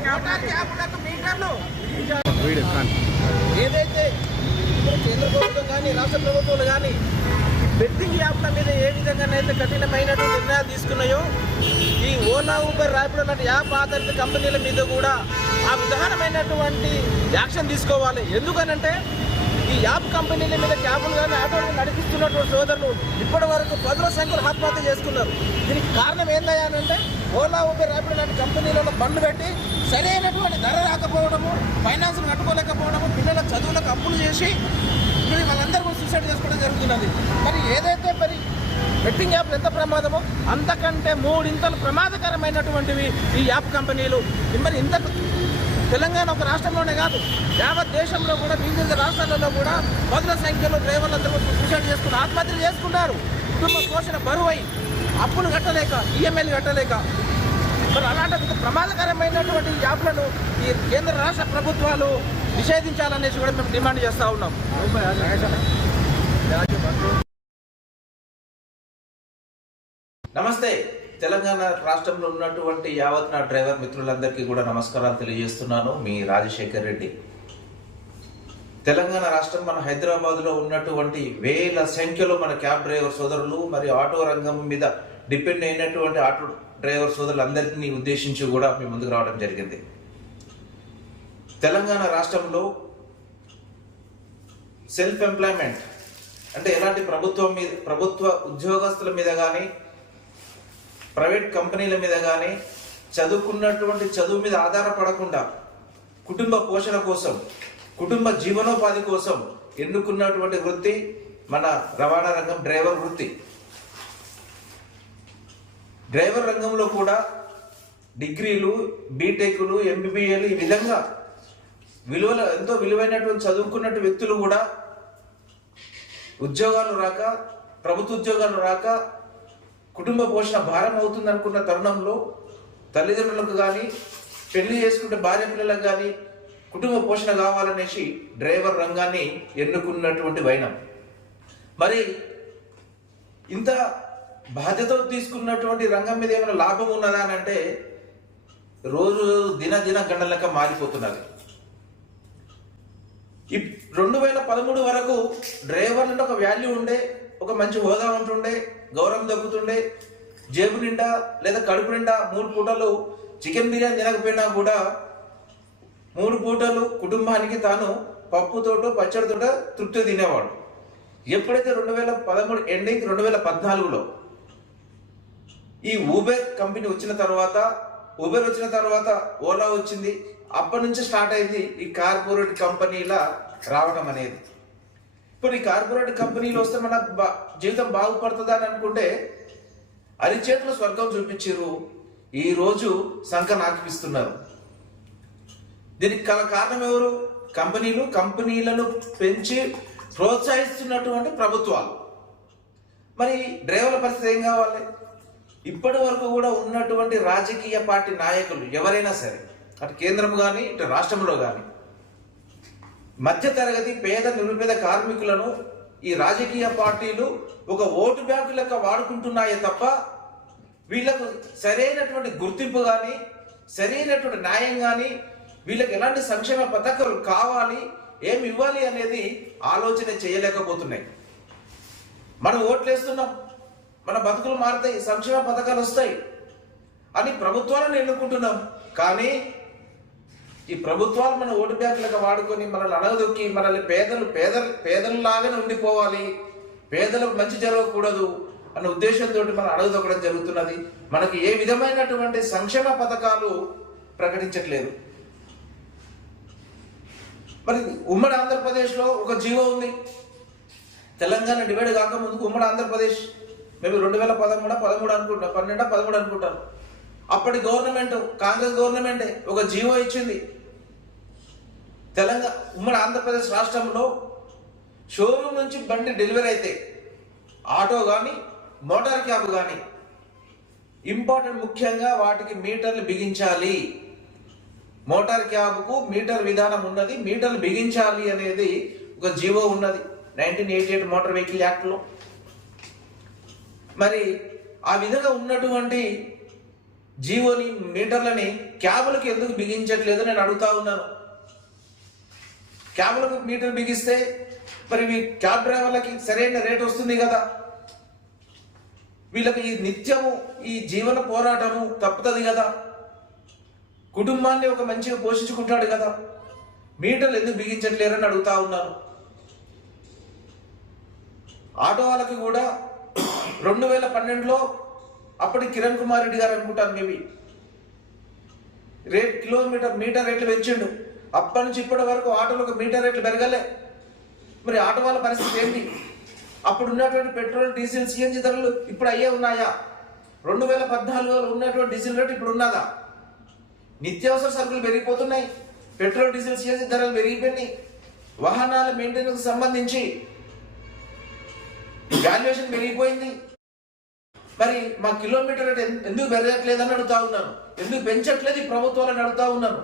క్యాబ్లకు మీటర్లు. ఏదైతే కేంద్ర ప్రభుత్వం కానీ రాష్ట్ర ప్రభుత్వాలు కానీ బెట్టింగ్ యాప్ల మీద ఏ విధంగానైతే కఠినమైనటువంటి నిర్ణయాలు తీసుకున్నాయో ఈ ఓలా ఊబర్ ర్యాపిడో లాంటి యాప్ ఆధారిత కంపెనీల మీద కూడా ఆ విధానమైనటువంటి యాక్షన్ తీసుకోవాలి. ఎందుకనంటే ఈ యాప్ కంపెనీల మీద క్యాబులు కానీ ఆటోలు నడిపిస్తున్నటువంటి సోదరులు ఇప్పటి వరకు పదుల సంఖ్యలో ఆత్మహత్య చేసుకున్నారు. దీనికి కారణం ఏందయ్యానంటే ఓలా ఊబర్ ర్యాపిడో లాంటి కంపెనీలలో బండ్లు పెట్టి సరైనటువంటి ధర రాకపోవడము ఫైనాన్స్ కట్టుకోలేకపోవడము పిల్లల చదువులకు అప్పులు చేసి ఇప్పుడు వాళ్ళందరూ కూడా సూసైడ్ చేసుకోవడం జరుగుతున్నది. మరి ఏదైతే మరి బెట్టింగ్ యాప్ ఎంత ప్రమాదమో అంతకంటే మూడింతలు ప్రమాదకరమైనటువంటివి ఈ యాప్ కంపెనీలు. మరి ఇంత తెలంగాణ ఒక రాష్ట్రంలోనే కాదు యావత్ దేశంలో కూడా వివిధ రాష్ట్రాలలో కూడా పదుల సంఖ్యలో డ్రైవర్లందరూ సూసైడ్ చేసుకుని ఆత్మహత్యలు చేసుకున్నారు. కుటుంబ పోషణ బరువై అప్పులు కట్టలేక ఈఎంఐలు కట్టలేక. మరి అలాంటి ప్రమాదకరమైనటువంటి యాప్లను ఈ కేంద్ర రాష్ట్ర ప్రభుత్వాలు నిషేధించాలనేసి కూడా మేము డిమాండ్ చేస్తూ ఉన్నాం. నమస్తే. తెలంగాణ రాష్ట్రంలో ఉన్నటువంటి యావత్ నా డ్రైవర్ మిత్రులందరికీ కూడా నమస్కారాలు తెలియజేస్తున్నాను. మీ రాజశేఖర్ రెడ్డి. తెలంగాణ రాష్ట్రం మన హైదరాబాద్లో ఉన్నటువంటి వేల సంఖ్యలో మన క్యాబ్ డ్రైవర్ సోదరులు మరి ఆటో రంగం మీద డిపెండ్ అయినటువంటి ఆటో డ్రైవర్ సోదరులందరినీ ఉద్దేశించి కూడా మీ ముందుకు రావడం జరిగింది. తెలంగాణ రాష్ట్రంలో సెల్ఫ్ ఎంప్లాయ్మెంట్ అంటే ఎలాంటి ప్రభుత్వం మీద ప్రభుత్వ ఉద్యోగస్తుల మీద కానీ ప్రైవేట్ కంపెనీల మీద కానీ చదువుకున్నటువంటి చదువు మీద ఆధారపడకుండా కుటుంబ పోషణ కోసం కుటుంబ జీవనోపాధి కోసం ఎన్నుకున్నటువంటి వృత్తి? మన రవాణా రంగం డ్రైవర్ వృత్తి. డ్రైవర్ రంగంలో కూడా డిగ్రీలు బీటెక్లు ఎంబీబీఏలు ఈ విధంగా విలువల ఎంతో విలువైనటువంటి చదువుకున్నటువంటి వ్యక్తులు కూడా ఉద్యోగాలు రాక ప్రభుత్వ ఉద్యోగాలు రాక కుటుంబ పోషణ భారం అవుతుంది అనుకున్న తరుణంలో తల్లిదండ్రులకు కానీ పెళ్ళి చేసుకుంటే భార్య పిల్లలకు కానీ కుటుంబ పోషణ కావాలనేసి డ్రైవర్ రంగాన్ని ఎన్నుకున్నటువంటి వైనం. మరి ఇంత బాధ్యత తీసుకున్నటువంటి రంగం మీద ఏమైనా లాభం ఉన్నదా అని అంటే రోజు దిన దిన గంటలక మారిపోతున్నది. ఈ రెండు వేల పదమూడు వరకు డ్రైవర్లు ఒక వాల్యూ ఉండే ఒక మంచి హోదా ఉంటుండే గౌరవం దక్కుతుండే జేబు నిండా లేదా కడుపు నిండా మూడు పూటలు చికెన్ బిర్యానీ తినకపోయినా కూడా మూడు పూటలు కుటుంబానికి తాను పప్పుతోటో పచ్చడితోట తృప్తి తినేవాడు. ఎప్పుడైతే రెండు వేల పదమూడు ఎండింగ్ రెండు వేల పద్నాలుగులో ఈ ఊబర్ కంపెనీ వచ్చిన తర్వాత ఊబర్ వచ్చిన తర్వాత ఓలా వచ్చింది. అప్పటి నుంచి స్టార్ట్ అయింది ఈ కార్పొరేట్ కంపెనీల రావడం అనేది. ఇప్పుడు ఈ కార్పొరేట్ కంపెనీలు వస్తే మన బా- జీవితం బాగుపడుతుందా అని అనుకుంటే అరిచేతులు స్వర్గం చూపించారు ఈ రోజు సంఖ నాకిపిస్తున్నారు దీనికి గల కారణం ఎవరు? కంపెనీలు కంపెనీలను పెంచి ప్రోత్సహిస్తున్నటువంటి ప్రభుత్వాలు. మరి డ్రైవర్ల పరిస్థితి ఏం కావాలి? ఇప్పటి వరకు కూడా ఉన్నటువంటి రాజకీయ పార్టీ నాయకులు ఎవరైనా సరే అటు కేంద్రం కానీ ఇటు రాష్ట్రంలో కానీ మధ్య తరగతి పేద నిరుపేద కార్మికులను ఈ రాజకీయ పార్టీలు ఒక ఓటు బ్యాంకు లెక్క వాడుకుంటున్నాయే తప్ప వీళ్ళకు సరైనటువంటి గుర్తింపు కానీ సరైనటువంటి న్యాయం కానీ వీళ్ళకి ఎలాంటి సంక్షేమ పథకాలు కావాలి ఏమి ఇవ్వాలి అనేది ఆలోచన చేయలేకపోతున్నాయి. మనం ఓట్లు వేస్తున్నాం మన బతుకులు మారుతాయి సంక్షేమ పథకాలు వస్తాయి అని ప్రభుత్వాలను ఎన్నుకుంటున్నాం. కానీ ఈ ప్రభుత్వాలు మన ఓటు బ్యాంకులుగా వాడుకొని మనల్ని అణగదొక్కి మనల్ని పేదలు పేద పేదలలాగానే ఉండిపోవాలి పేదలకు మంచి జరగకూడదు అన్న ఉద్దేశంతో మనం అడగదొక్కడం జరుగుతున్నది. మనకి ఏ విధమైనటువంటి సంక్షేమ పథకాలు ప్రకటించట్లేదు. మరి ఉమ్మడి ఆంధ్రప్రదేశ్లో ఒక జీవో ఉంది. తెలంగాణ డివైడ్ కాక ముందుకు ఉమ్మడి ఆంధ్రప్రదేశ్. మేము రెండు వేల పదమూడు పదమూడు అనుకుంటాం పన్నెండు పదమూడు అనుకుంటాను అప్పటి గవర్నమెంట్ కాంగ్రెస్ గవర్నమెంటే ఒక జీవో ఇచ్చింది. తెలంగాణ ఉమ్మడి ఆంధ్రప్రదేశ్ రాష్ట్రంలో షోరూమ్ నుంచి బండి డెలివరీ అయితే ఆటో కానీ మోటార్ క్యాబ్ కానీ ఇంపార్టెంట్ ముఖ్యంగా వాటికి మీటర్లు బిగించాలి. మోటార్ క్యాబ్కు మీటర్ విధానం ఉన్నది మీటర్లు బిగించాలి అనేది ఒక జీవో ఉన్నది. Nineteen eighty eight motor vehicle యాక్ట్లో. మరి ఆ విధంగా ఉన్నటువంటి జీవోని మీటర్లని క్యాబులకు ఎందుకు బిగించట్లేదు నేను అడుగుతా ఉన్నాను. క్యాబులకు మీటర్ బిగిస్తే మరి మీ క్యాబ్ డ్రైవర్లకి సరైన రేట్ వస్తుంది కదా. వీళ్ళకి ఈ నిత్యము ఈ జీవన పోరాటము తప్పుతుంది కదా. కుటుంబాన్ని ఒక మంచిగా పోషించుకుంటాడు కదా. మీటర్లు ఎందుకు బిగించట్లేరని అడుగుతా ఉన్నాను. ఆటో వాళ్ళకి కూడా రెండు వేల పన్నెండులో అప్పటి కిరణ్ కుమార్ రెడ్డి గారు అనుకుంటాను మేబీ. రేట్ కిలోమీటర్ మీటర్ రేట్లు పెంచిండు. అప్పటి నుంచి ఇప్పటి వరకు ఆటోలకు మీటర్ రేట్లు పెరగలే. మరి ఆటో వాళ్ళ పరిస్థితి ఏంటి? అప్పుడు ఉన్నటువంటి పెట్రోల్ డీజిల్ సిఎన్జి ధరలు ఇప్పుడు అయ్యే ఉన్నాయా? రెండు వేల పద్నాలుగులో ఉన్నటువంటి డీజిల్ రేటు ఇప్పుడు ఉన్నదా? నిత్యావసర సరుకులు పెరిగిపోతున్నాయి. పెట్రోల్ డీజిల్ సిఎన్జి ధరలు పెరిగిపోయినాయి. వాహనాల మెయింటెనెన్స్ సంబంధించి వాల్యుయేషన్ పెరిగిపోయింది. మరి మా కిలోమీటర్ రేట్ ఎన్- ఎందుకు పెరగట్లేదని అడుగుతా ఉన్నాను. ఎందుకు పెంచట్లేదు ఈ ప్రభుత్వాలను అడుగుతా ఉన్నాను.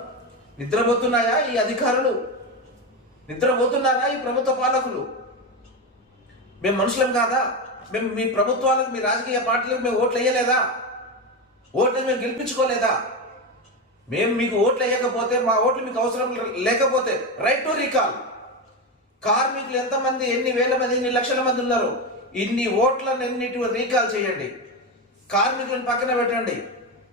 నిద్రపోతున్నాయా ఈ అధికారులు? నిద్రపోతున్నారా ఈ ప్రభుత్వ పాలకులు? మేము మనుషులం కాదా? మేము మీ ప్రభుత్వాలకు మీ రాజకీయ పార్టీలకు మేము ఓట్లు వేయలేదా? ఓట్లు మేము గెలిపించుకోలేదా? మేము మీకు ఓట్లు వేయకపోతే మా ఓట్లు మీకు అవసరం లేకపోతే రైట్ టు రీకాల్ కార్మికులు ఎంతమంది ఎన్ని వేల మంది ఎన్ని లక్షల మంది ఉన్నారు? ఇన్ని ఓట్లను ఎన్నిటి రీకాల్ చేయండి. కార్మికులను పక్కన పెట్టండి.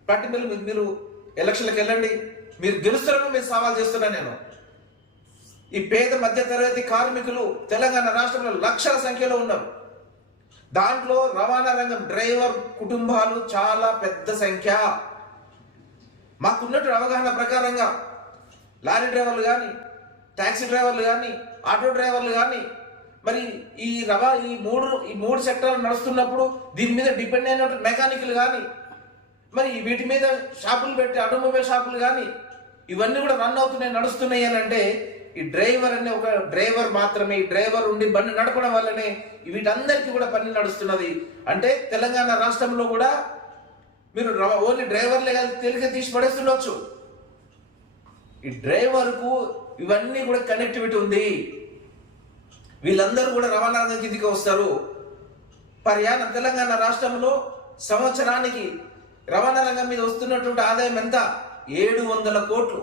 పట్టి మీరు మీరు ఎలక్షన్లకు వెళ్ళండి. మీరు గెలుస్తారని మీరు సవాల్ చేస్తున్నా నేను. ఈ పేద మధ్య తరగతి కార్మికులు తెలంగాణ రాష్ట్రంలో లక్షల సంఖ్యలో ఉన్నారు. దాంట్లో రవాణా రంగం డ్రైవర్ కుటుంబాలు చాలా పెద్ద సంఖ్య. మాకున్నటువంటి అవగాహన ప్రకారంగా లారీ డ్రైవర్లు కానీ ట్యాక్సీ డ్రైవర్లు కానీ ఆటో డ్రైవర్లు కానీ మరి ఈ రవా ఈ మూడు ఈ మూడు సెక్టార్లు నడుస్తున్నప్పుడు దీని మీద డిపెండ్ అయిన మెకానిక్లు కానీ మరి వీటి మీద షాపులు పెట్టి ఆటోమొబైల్ షాపులు కానీ ఇవన్నీ కూడా రన్ అవుతున్నాయి నడుస్తున్నాయి అని అంటే ఈ డ్రైవర్ అనే ఒక డ్రైవర్ మాత్రమే ఈ డ్రైవర్ ఉండి బండి నడపడం వల్లనే వీటందరికీ కూడా పని నడుస్తున్నది. అంటే తెలంగాణ రాష్ట్రంలో కూడా మీరు ఓన్లీ డ్రైవర్లే కాదు తేలిక తీసి పడేస్తుండొచ్చు. ఈ డ్రైవర్కు ఇవన్నీ కూడా కనెక్టివిటీ ఉంది. వీళ్ళందరూ కూడా రవాణా రంగం కిందికి వస్తారు. పర్యాణ తెలంగాణ రాష్ట్రంలో సంవత్సరానికి రవాణా రంగం మీద వస్తున్నటువంటి ఆదాయం ఎంత? ఏడు వందల కోట్లు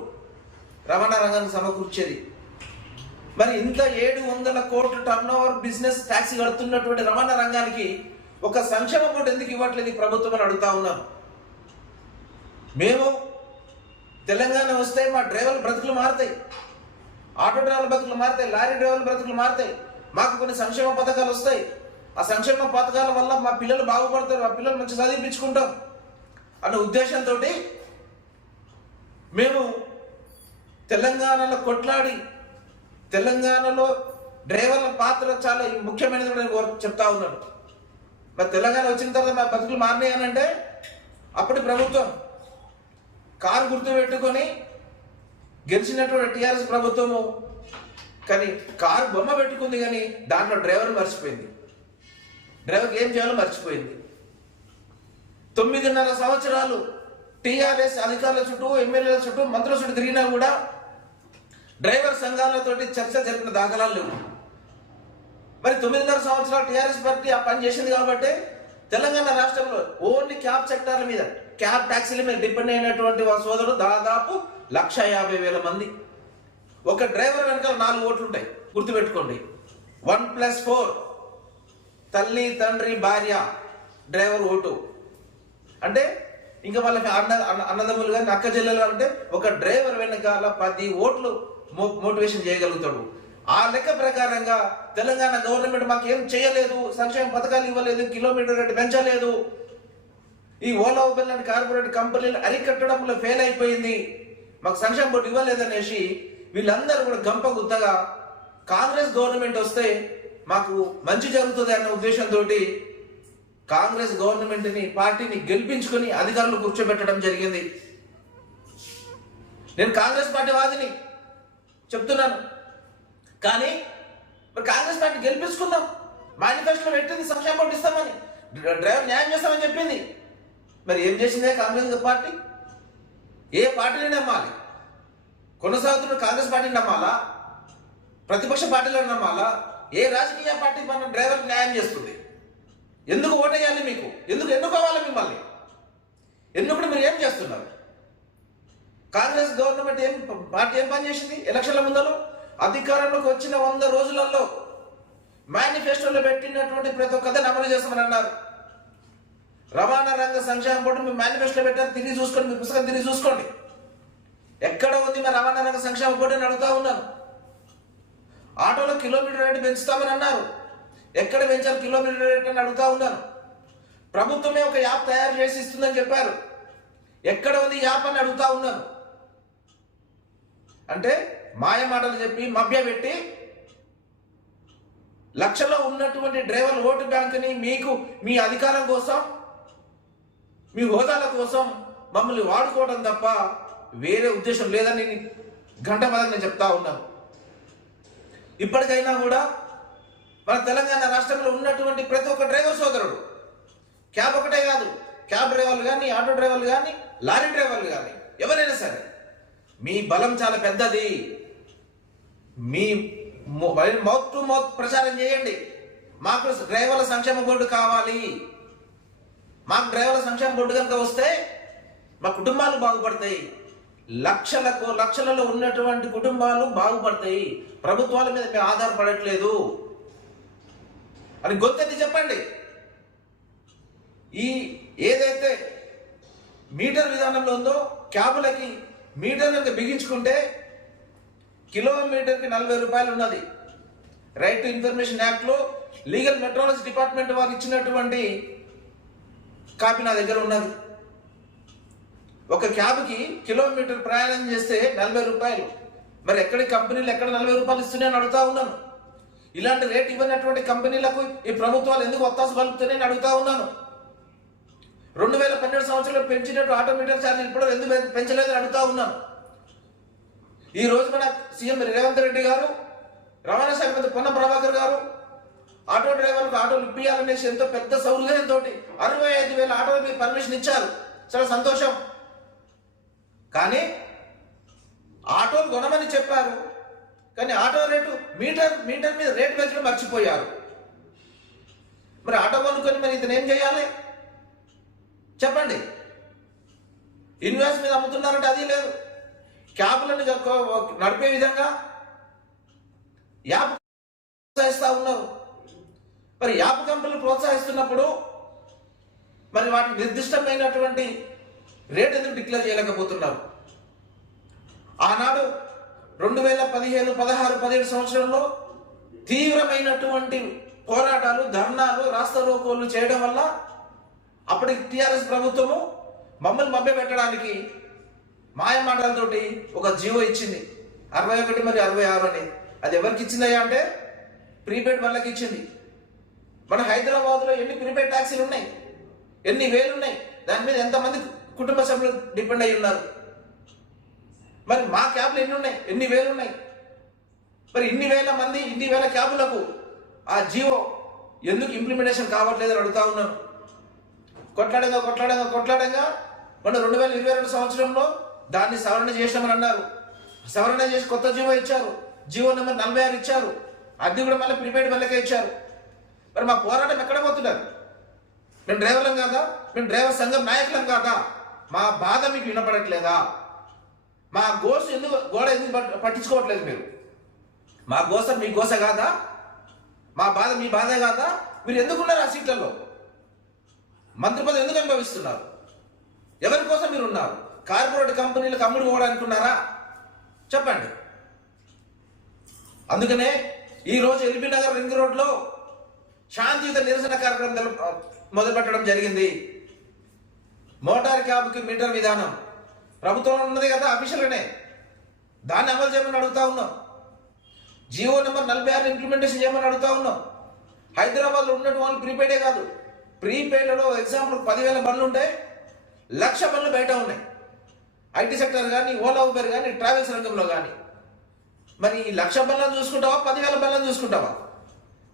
రవాణా రంగానికి సమకూర్చేది. మరి ఇంత ఏడు వందల కోట్ల టర్న్ ఓవర్ బిజినెస్ ట్యాక్స్ కడుతున్నటువంటి రవాణా రంగానికి ఒక సంక్షేమ బోర్డు ఎందుకు ఇవ్వట్లేదు ప్రభుత్వం అని అడుగుతా ఉన్నాను. మేము తెలంగాణ వస్తే మా డ్రైవర్ల బ్రతుకులు మారుతాయి. ఆటో డ్రైవర్ల బ్రతుకులు మారుతాయి. లారీ డ్రైవర్ల బ్రతుకులు మారుతాయి. మాకు కొన్ని సంక్షేమ పథకాలు వస్తాయి. ఆ సంక్షేమ పథకాల వల్ల మా పిల్లలు బాగుపడతారు. మా పిల్లలు మంచి చదివించుకుంటాం అన్న ఉద్దేశంతో మేము తెలంగాణలో కొట్లాడి తెలంగాణలో డ్రైవర్ల పాత్ర చాలా ముఖ్యమైనది కూడా నేను చెప్తా ఉన్నాను. మరి తెలంగాణ వచ్చిన తర్వాత మా బతుకులు మారినాయనంటే అప్పటి ప్రభుత్వం కారు గుర్తు పెట్టుకొని గెలిచినటువంటి టీఆర్ఎస్ ప్రభుత్వము. కానీ కారు బొమ్మ పెట్టుకుంది కానీ దాంట్లో డ్రైవర్ మర్చిపోయింది. డ్రైవర్కి ఏం చేయాలో మర్చిపోయింది. తొమ్మిదిన్నర సంవత్సరాలు టీఆర్ఎస్ అధికారుల చుట్టూ ఎమ్మెల్యేల చుట్టూ మంత్రుల చుట్టూ తిరిగినా కూడా డ్రైవర్ సంఘాలతోటి చర్చ జరిపిన దాఖలాలు లేవు. మరి తొమ్మిదిన్నర సంవత్సరాలు టీఆర్ఎస్ పార్టీ ఆ పని చేసింది కాబట్టి తెలంగాణ రాష్ట్రంలో ఓన్లీ క్యాబ్ సెక్టార్ల మీద క్యాబ్ ట్యాక్సీల మీద డిపెండ్ అయినటువంటి సోదరుడు దాదాపు లక్ష యాభై వేల మంది. ఒక డ్రైవర్ వెనకాల నాలుగు ఓట్లు ఉంటాయి. గుర్తుపెట్టుకోండి. One plus four. తల్లి తండ్రి భార్య డ్రైవర్ ఓటు. అంటే ఇంకా వాళ్ళకి అన్న అన్నదమ్ములు కానీ అక్క చెల్లెలు అంటే ఒక డ్రైవర్ వెనకాల పది ఓట్లు మో- మోటివేషన్ చేయగలుగుతాడు. ఆ లెక్క ప్రకారంగా తెలంగాణ గవర్నమెంట్ మాకు ఏం చేయలేదు సంక్షేమ పథకాలు ఇవ్వలేదు కిలోమీటర్ రేటు పెంచలేదు. ఈ ఓలా ఉబెర్ లాంటి కార్పొరేట్ కంపెనీలు అరికట్టడంలో ఫెయిల్ అయిపోయింది. మాకు సంక్షేమ బోర్డు ఇవ్వలేదనేసి వీళ్ళందరూ కూడా గంప గుత్తగా కాంగ్రెస్ గవర్నమెంట్ వస్తే మాకు మంచి జరుగుతుంది అన్న ఉద్దేశంతో కాంగ్రెస్ గవర్నమెంట్ని పార్టీని గెలిపించుకొని అధికారులు కూర్చోబెట్టడం జరిగింది. నేను కాంగ్రెస్ పార్టీ వాదిని చెప్తున్నాను. కానీ మరి కాంగ్రెస్ పార్టీ గెలిపించుకుందాం. మేనిఫెస్టోలో పెట్టింది సంక్షేమ బోర్డు ఇస్తామని. డ్రైవర్ న్యాయం చేస్తామని చెప్పింది. మరి ఏం చేసిందే కాంగ్రెస్ పార్టీ? ఏ పార్టీని నమ్మాలి? కొనసాగుతున్న కాంగ్రెస్ పార్టీని నమ్మాలా? ప్రతిపక్ష పార్టీలను నమ్మాలా? ఏ రాజకీయ పార్టీ మన డ్రైవర్ న్యాయం చేస్తుంది? ఎందుకు ఓటేయాలి మీకు? ఎందుకు ఎన్నుకోవాలి మిమ్మల్ని? ఎన్నుకుని మీరు ఏం చేస్తున్నారు? కాంగ్రెస్ గవర్నమెంట్ ఏం పార్టీ ఏం పని చేసింది ఎలక్షన్ల ముందలో? అధికారంలోకి వచ్చిన వంద రోజులలో మేనిఫెస్టోలో పెట్టినటువంటి ప్రతి ఒక్కదాన్ని అమలు చేస్తామని అన్నారు. రవాణా రంగ సంక్షేమ బోర్డు మీ మేనిఫెస్టో పెట్టారు. తిరిగి చూసుకోండి మీ పుస్తకం తిరిగి చూసుకోండి. ఎక్కడ ఉంది మా రవాణా రంగ సంక్షేమ బోర్డు అని అడుగుతా ఉన్నాను. ఆటోలో కిలోమీటర్ రేటు పెంచుతామని అన్నారు. ఎక్కడ పెంచారు కిలోమీటర్ రేట్ అని అడుగుతా ఉన్నాను. ప్రభుత్వమే ఒక యాప్ తయారు చేసి ఇస్తుందని చెప్పారు. ఎక్కడ ఉంది యాప్ అని అడుగుతా ఉన్నాను. అంటే మాయ మాటలు చెప్పి మభ్య పెట్టి లక్షలో ఉన్నటువంటి డ్రైవర్ ఓటు బ్యాంకుని మీకు మీ అధికారం కోసం మీ హోదాల కోసం మమ్మల్ని వాడుకోవడం తప్ప వేరే ఉద్దేశం లేదని గంట పదంగా నేను చెప్తా ఉన్నాను. ఇప్పటికైనా కూడా మన తెలంగాణ రాష్ట్రంలో ఉన్నటువంటి ప్రతి ఒక్క డ్రైవర్ సోదరుడు క్యాబ్ ఒకటే కాదు క్యాబ్ డ్రైవర్లు కానీ ఆటో డ్రైవర్లు కానీ లారీ డ్రైవర్లు కానీ ఎవరైనా సరే మీ బలం చాలా పెద్దది. మీ మౌత్ టు మౌత్ ప్రచారం చేయండి. మాకు డ్రైవర్ల సంక్షేమ బోర్డు కావాలి. మాకు డ్రైవర్ల సంక్షేమ బోర్డు కనుక వస్తే మా కుటుంబాలు బాగుపడతాయి. లక్షలకు లక్షలలో ఉన్నటువంటి కుటుంబాలు బాగుపడతాయి. ప్రభుత్వాల మీద మేము ఆధారపడట్లేదు. అని గొంతెత్తి చెప్పండి. ఈ ఏదైతే మీటర్ విధానంలో ఉందో క్యాబులకి మీటర్ కనుక బిగించుకుంటే కిలోమీటర్కి నలభై రూపాయలు ఉన్నది. రైట్ టు ఇన్ఫర్మేషన్ యాక్ట్లో లీగల్ మెట్రాలజీ డిపార్ట్మెంట్ వారు ఇచ్చినటువంటి కాపీ నా దగ్గర ఉన్నది. ఒక క్యాబ్కి కిలోమీటర్ ప్రయాణం చేస్తే నలభై రూపాయలు. మరి ఎక్కడి కంపెనీలు ఎక్కడ నలభై రూపాయలు ఇస్తున్నాయని అడుగుతా ఉన్నాను. ఇలాంటి రేట్ ఇవ్వనటువంటి కంపెనీలకు ఈ ప్రభుత్వాలు ఎందుకు ఒత్తాసు పలుకుతున్నాయని అడుగుతా ఉన్నాను. రెండు వేల పన్నెండు సంవత్సరంలో పెంచినట్టు ఆటోమీటర్ ఛార్జీలు ఇప్పుడు ఎందుకు పెంచలేదని అడుగుతా ఉన్నాను. ఈ రోజు మన సీఎం రేవంత్ రెడ్డి గారు రవాణా శాఖ మంత్రి పొన్న ప్రభాకర్ గారు ఆటో డ్రైవర్లకు ఆటోలు ఇప్పియాలనేసి ఎంతో పెద్ద సౌలభ్యంతో అరవై ఐదు వేల ఆటోలకి పర్మిషన్ ఇచ్చారు. చాలా సంతోషం. కానీ ఆటోలు కొనమని చెప్పారు. కానీ ఆటో రేటు మీటర్ మీటర్ మీద రేటు పెంచడం మర్చిపోయారు. మరి ఆటో కొనుక్కొని మరి ఇతను ఏం చేయాలి? చెప్పండి. ఇన్వాయిస్ మీద అమ్ముతున్నారంటే అది లేదు. క్యాబ్లను నడిపే విధంగా యాప్ ప్రోత్సహిస్తూ ఉన్నారు. మరి యాప్ కంపెనీలు ప్రోత్సహిస్తున్నప్పుడు మరి వాటి నిర్దిష్టమైనటువంటి రేట్ ఎందుకు డిక్లేర్ చేయలేకపోతున్నారు? ఆనాడు రెండు వేల పదిహేను పదహారు పదిహేడు సంవత్సరంలో తీవ్రమైనటువంటి పోరాటాలు ధర్నాలు రాస్తారోకోలు చేయడం వల్ల అప్పటి టీఆర్ఎస్ ప్రభుత్వము మమ్మల్ని మభ్య పెట్టడానికి మాయమాటలతోటి ఒక జీవో ఇచ్చింది. అరవై ఒకటి మరి అరవై ఆరు అని. అది ఎవరికి ఇచ్చిందయ్యా అంటే ప్రీపెయిడ్ వాళ్ళకి ఇచ్చింది. మన హైదరాబాద్లో ఎన్ని ప్రీపెయిడ్ ట్యాక్సీలు ఉన్నాయి? ఎన్ని వేలు ఉన్నాయి? దాని మీద ఎంతమంది కుటుంబ సభ్యులు డిపెండ్ అయి ఉన్నారు? మరి మా క్యాబ్లు ఎన్ని ఉన్నాయి? ఎన్ని వేలు ఉన్నాయి? మరి ఇన్ని వేల మంది ఇన్ని వేల క్యాబులకు ఆ జియో ఎందుకు ఇంప్లిమెంటేషన్ కావట్లేదని అడుగుతా ఉన్నాను. కొట్లాడంగా కొట్లాడంగా కొట్లాడంగా మన రెండు వేల ఇరవై రెండు సంవత్సరంలో దాన్ని సవరణ చేసామని అన్నారు. సవరణ చేసి కొత్త జీవో ఇచ్చారు. జీవో నెంబర్ నలభై ఆరు ఇచ్చారు. అది కూడా మళ్ళీ ప్రీపెయిడ్ మళ్ళీకే ఇచ్చారు. మరి మా పోరాటం ఎక్కడ పోతున్నారు మేము డ్రైవర్లం కాదా? మేము డ్రైవర్ సంఘం నాయకులం కాదా? మా బాధ మీకు వినపడట్లేదా? మా గోస ఎందుకు గోడ ఎందుకు పట్టించుకోవట్లేదు మీరు? మా గోస మీ గోస కాదా? మా బాధ మీ బాధ కాదా? మీరు ఎందుకున్నారు ఆ సీట్లలో? మంత్రి పదవి ఎందుకు అనుభవిస్తున్నారు? ఎవరి కోసం మీరు ఉన్నారు? కార్పొరేట్ కంపెనీలకు అమ్ముడు పోవడానికి ఉన్నారా? చెప్పండి. అందుకనే ఈరోజు ఎల్బీ నగర్ రింగ్ రోడ్లో శాంతియుత నిరసన కార్యక్రమం మొదలుపెట్టడం జరిగింది. మోటార్ క్యాబ్కి మీటర్ విధానం. ప్రభుత్వం ఉన్నది కదా అఫీషియల్గానే. దాన్ని అమలు చేయమని అడుగుతా ఉన్నాం. జియో నెంబర్ నలభై ఆరు ఇంప్లిమెంటేషన్ చేయమని అడుగుతా ఉన్నాం. హైదరాబాద్లో ఉన్నటువంటి వాళ్ళు ప్రీపెయిడే కాదు. ప్రీపెయిడ్లో ఎగ్జాంపుల్ పదివేల బండ్లు ఉంటాయి లక్ష బండ్లు బయట ఉన్నాయి. ఐటీ సెక్టర్ కానీ ఓలా ఊబర్ కానీ ట్రావెల్స్ రంగంలో కానీ మరి ఈ లక్ష బండ్లను చూసుకుంటావా పదివేల బండ్లను చూసుకుంటావా?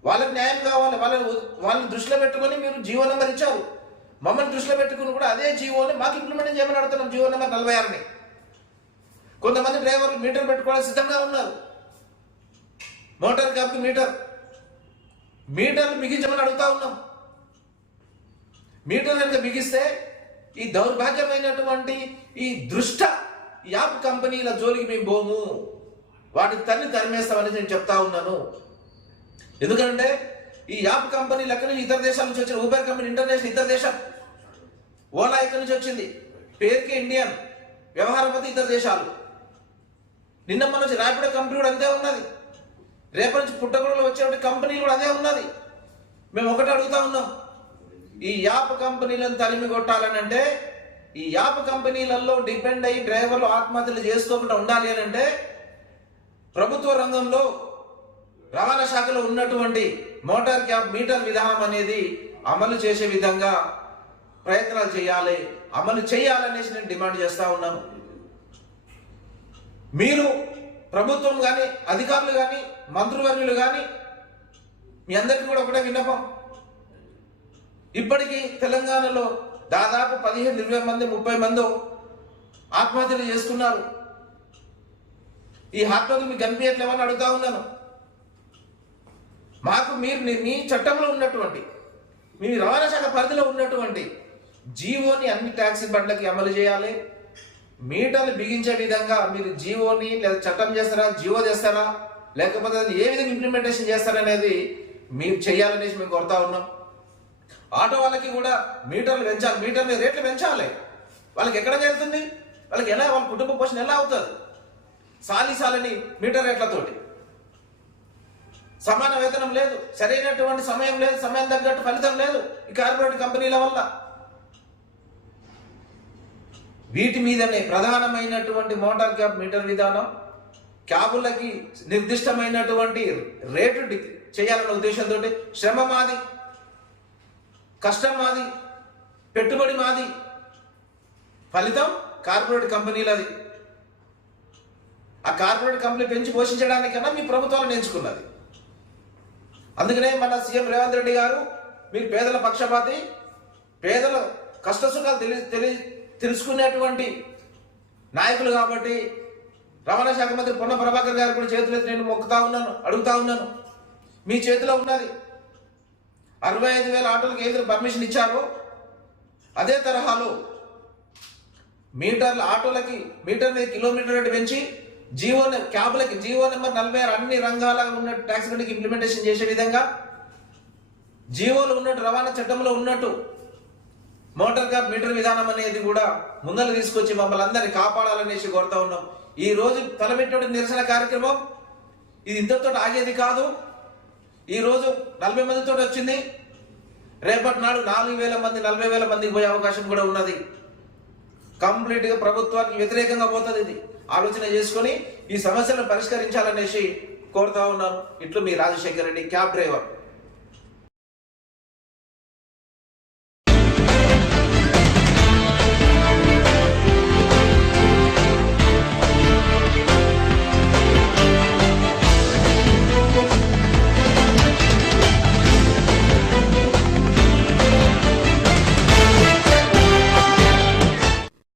వాళ్ళకి న్యాయం కావాలి వాళ్ళని వాళ్ళని దృష్టిలో పెట్టుకొని మీరు జీవో నెంబర్ ఇచ్చారు. మమ్మల్ని దృష్టిలో పెట్టుకుని కూడా అదే జీవోని మాకు ఇంప్లిమెంట్ చేయమని అడుగుతున్నాం జీవో నెంబర్ నలభై ఆరుని. కొంతమంది డ్రైవర్లు మీటర్ పెట్టుకోవడానికి సిద్ధంగా ఉన్నారు. మోటార్ క్యాబ్కి మీటర్. మీటర్లు బిగించమని అడుగుతా ఉన్నాం. మీటర్ కనుక బిగిస్తే ఈ దౌర్భాగ్యమైనటువంటి ఈ దృష్ట యాప్ కంపెనీల జోలికి మేము పోము. వాటి తన్ని తరిమేస్తామని నేను చెప్తా ఉన్నాను. ఎందుకంటే ఈ యాప్ కంపెనీ లెక్క నుంచి ఇతర దేశాల నుంచి వచ్చిన ఊబర్ కంపెనీ ఇంటర్నేషనల్ ఇతర దేశం ఓలా ఇక్కడ నుంచి వచ్చింది. పేరుకి ఇండియన్ వ్యవహారపతి ఇతర దేశాలు. నిన్న మన నుంచి ర్యాపిడో కంపెనీ కూడా అంతే ఉన్నది. రేపటి నుంచి పుట్టగొడలు వచ్చేటువంటి కంపెనీ కూడా అదే ఉన్నది. మేము ఒకటి అడుగుతా ఉన్నాం. ఈ యాప్ కంపెనీలను తరిమి కొట్టాలని అంటే ఈ యాప్ కంపెనీలలో డిపెండ్ అయ్యి డ్రైవర్లు ఆత్మహత్యలు చేసుకోకుండా ఉండాలి అని అంటే ప్రభుత్వ రంగంలో రవాణా శాఖలో ఉన్నటువంటి మోటార్ క్యాబ్ మీటర్ విధానం అనేది అమలు చేసే విధంగా ప్రయత్నాలు చేయాలి. అమలు చేయాలనేసి నేను డిమాండ్ చేస్తా ఉన్నాను. మీరు ప్రభుత్వం కానీ అధికారులు కానీ మంత్రివర్యులు కానీ మీ అందరికీ కూడా ఒకటే విన్నపం. ఇప్పటికీ తెలంగాణలో దాదాపు పదిహేను ఇరవై మంది ముప్పై మంది ఆత్మహత్యలు చేస్తున్నారు. ఈ ఆత్మహత్యలు మీకు కనిపించట్లేమని అడుగుతా ఉన్నాను? మాకు మీరు మీ- మీ చట్టంలో ఉన్నటువంటి మీ రవాణా శాఖ పరిధిలో ఉన్నటువంటి జీవోని అన్ని ట్యాక్సీ బండ్లకి అమలు చేయాలి. మీటర్లు బిగించే విధంగా మీరు జీవోని లేదా చట్టం చేస్తారా జీవో చేస్తారా లేకపోతే అది ఏ విధంగా ఇంప్లిమెంటేషన్ చేస్తారనేది మీరు చేయాలనేసి మేము కోరుతా ఉన్నాం. ఆటో వాళ్ళకి కూడా మీటర్లు పెంచాలి మీటర్ మీద రేట్లు పెంచాలి. వాళ్ళకి ఎక్కడ జరుగుతుంది? వాళ్ళకి ఎలా వాళ్ళ కుటుంబ పోషణ ఎలా అవుతుంది? సాలి సాలని మీటర్ రేట్లతోటి. సమాన వేతనం లేదు సరైనటువంటి సమయం లేదు సమయం తగ్గట్టు ఫలితం లేదు ఈ కార్పొరేట్ కంపెనీల వల్ల. వీటి మీదనే ప్రధానమైనటువంటి మోటార్ క్యాబ్ మీటర్ విధానం క్యాబులకి నిర్దిష్టమైనటువంటి రేటు చేయాలన్న ఉద్దేశంతో శ్రమ మాది కష్టం మాది పెట్టుబడి మాది ఫలితం కార్పొరేట్ కంపెనీలది. ఆ కార్పొరేట్ కంపెనీ పెంచి పోషించడానికన్నా మీ ప్రభుత్వాలను ఎంచుకున్నది అందుకనే మన సీఎం రేవంత్ రెడ్డి గారు మీరు పేదల పక్షపాతి పేదల కష్ట సుఖాలు తెలి తెలి తెలుసుకునేటువంటి నాయకులు కాబట్టి రవాణా శాఖ మంత్రి పొన్న ప్రభాకర్ గారు కూడా చేతులెత్తి నేను మొక్కుతా ఉన్నాను అడుగుతా ఉన్నాను. మీ చేతిలో ఉన్నది. అరవై ఐదు వేల ఆటోలకు ఏదైనా పర్మిషన్ ఇచ్చారో అదే తరహాలో మీటర్ల ఆటోలకి మీటర్ని కిలోమీటర్ రేటు పెంచి జీవో క్యాబ్లకి జీవో నెంబర్ నలభై ఆరు అన్ని రంగాల ఉన్న ట్యాక్స్ బండికి ఇంప్లిమెంటేషన్ చేసే విధంగా జీవోలో ఉన్నట్టు రవాణా చట్టంలో ఉన్నట్టు మోటార్ కార్ మీటర్ విధానం అనేది కూడా ముందర తీసుకొచ్చి మమ్మల్ని అందరినీ కాపాడాలనేసి కోరుతా ఉన్నాం. ఈ రోజు తలపెట్టిన నిరసన కార్యక్రమం ఇది ఇంతతో ఆగేది కాదు. ఈ రోజు నలభై మందితో వచ్చింది. రేపటి నాడు నాలుగు వేల మంది నలభై వేల మందికి పోయే అవకాశం కూడా ఉన్నది. కంప్లీట్గా ప్రభుత్వానికి వ్యతిరేకంగా పోతుంది ఇది. ఆలోచన చేసుకొని ఈ సమస్యలను పరిష్కరించాలనేసి కోరుతా ఉన్నాను. ఇట్లు మీ రాజశేఖర్ రెడ్డి క్యాబ్ డ్రైవర్.